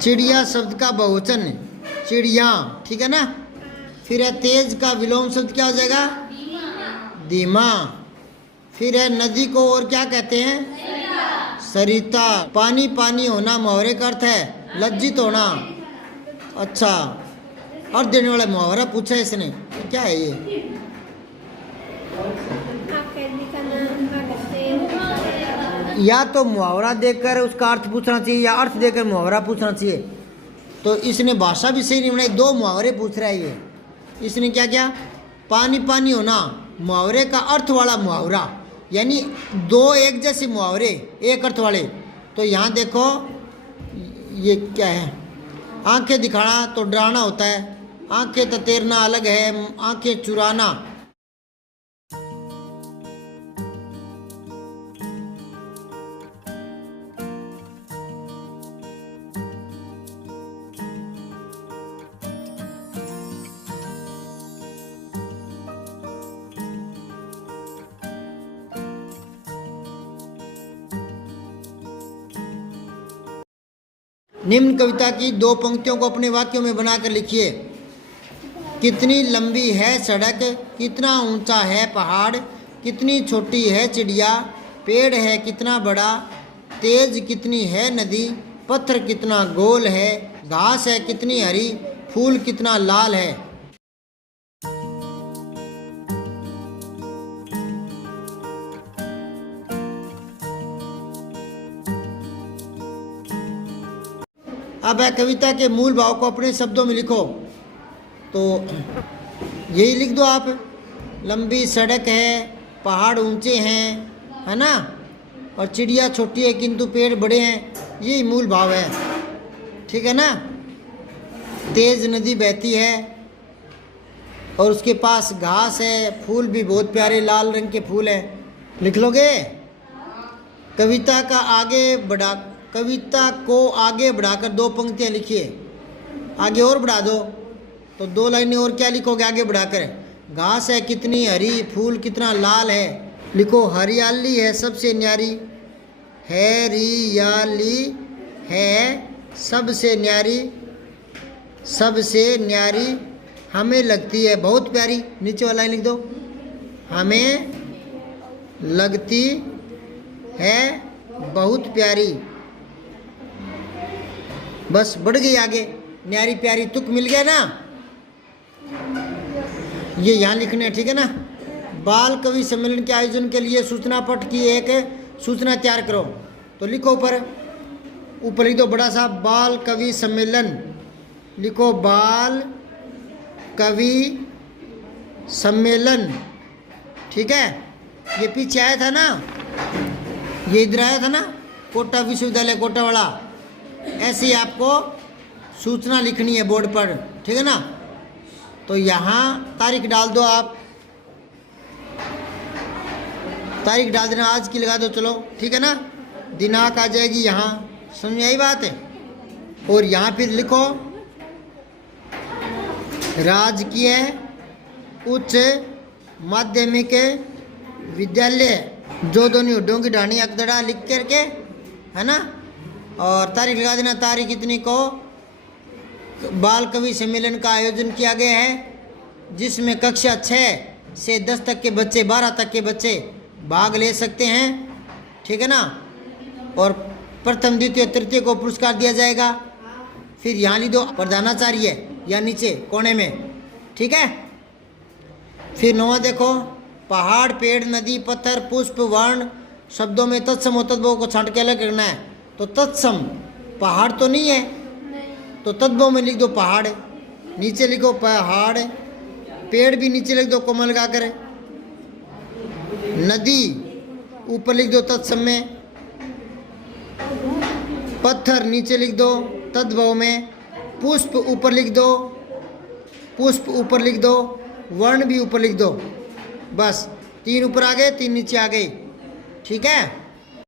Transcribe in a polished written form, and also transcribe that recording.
चिड़िया शब्द का बहुवचन चिड़िया, ठीक है ना। फिर है तेज का विलोम शब्द क्या हो जाएगा? धीमा। फिर है नदी को और क्या कहते हैं? सरिता। पानी पानी होना मुहावरे का अर्थ है लज्जित होना। अच्छा, अर्थ देने वाला मुहावरा पूछा इसने, क्या है ये? या तो मुहावरा देकर उसका अर्थ पूछना चाहिए या अर्थ देकर मुहावरा पूछना चाहिए। तो इसने भाषा भी सही नहीं बनाई, दो मुहावरे पूछ रहा है ये। इसने क्या किया? पानी पानी होना मुहावरे का अर्थ वाला मुहावरा, यानी दो एक जैसे मुहावरे एक अर्थ वाले। तो यहाँ देखो ये क्या है? आंखें दिखाना तो डराना होता है, आंखें तो तैरना अलग है, आंखें चुराना। निम्न कविता की दो पंक्तियों को अपने वाक्यों में बनाकर लिखिए। कितनी लंबी है सड़क, कितना ऊंचा है पहाड़, कितनी छोटी है चिड़िया, पेड़ है कितना बड़ा, तेज कितनी है नदी, पत्थर कितना गोल है, घास है कितनी हरी, फूल कितना लाल है। अब है कविता के मूल भाव को अपने शब्दों में लिखो। तो यही लिख दो आप, लंबी सड़क है, पहाड़ ऊंचे हैं, है ना, और चिड़िया छोटी है किंतु पेड़ बड़े हैं, यही मूल भाव है, ठीक है ना। तेज नदी बहती है और उसके पास घास है, फूल भी बहुत प्यारे लाल रंग के फूल हैं। लिख लोगे? कविता को आगे बढ़ाकर दो पंक्तियाँ लिखिए। आगे और बढ़ा दो तो दो लाइनें और क्या लिखोगे आगे बढ़ाकर? घास है कितनी हरी, फूल कितना लाल है। लिखो हरियाली है सबसे न्यारी, हरियाली है सबसे न्यारी, सबसे न्यारी हमें लगती है बहुत प्यारी। नीचे वाला लाइन लिख दो, हमें लगती है बहुत प्यारी। बस बढ़ गई आगे, न्यारी प्यारी तुक मिल गया ना, ये यहाँ लिखने हैं, ठीक है ना। बाल कवि सम्मेलन के आयोजन के लिए सूचना पट की एक सूचना तैयार करो। तो लिखो ऊपर लिख दो बड़ा सा बाल कवि सम्मेलन, लिखो बाल कवि सम्मेलन, ठीक है। ये पीछे आया था ना, ये इधर आया था ना, कोटा विश्वविद्यालय कोटा वाला। ऐसे ही आपको सूचना लिखनी है बोर्ड पर, ठीक है ना। तो यहाँ तारीख डाल दो आप, तारीख डाल देना, आज की लगा दो, चलो ठीक है ना। दिनांक आ जाएगी यहाँ, समझ आई बात है। और यहाँ फिर लिखो राजकीय उच्च माध्यमिक विद्यालय जोधोनी उड्डों की ढाणी अकदड़ा लिख करके, है ना। और तारीख लगा देना, तारीख इतनी को बाल कवि सम्मेलन का आयोजन किया गया है, जिसमें कक्षा 6 से 10 तक के बच्चे, 12 तक के बच्चे भाग ले सकते हैं, ठीक है ना। और प्रथम द्वितीय तृतीय को पुरस्कार दिया जाएगा। फिर यहाँ लिख दो प्रधानाचार्य या नीचे कोने में, ठीक है। फिर 9वां देखो, पहाड़ पेड़ नदी पत्थर पुष्प वर्ण शब्दों में तत्सम और तद्भव को छांट के अलग करना है। तो तत्सम पहाड़ तो नहीं है, तो तद्भव में लिख दो पहाड़, नीचे लिखो पहाड़, पेड़ भी नीचे लिख दो कोमा लगा कर, नदी ऊपर लिख दो तत्सम में, पत्थर नीचे लिख दो तद्भव में, पुष्प ऊपर लिख दो, पुष्प ऊपर लिख दो, वर्ण भी ऊपर लिख दो। बस 3 ऊपर आ गए 3 नीचे आ गए, ठीक है।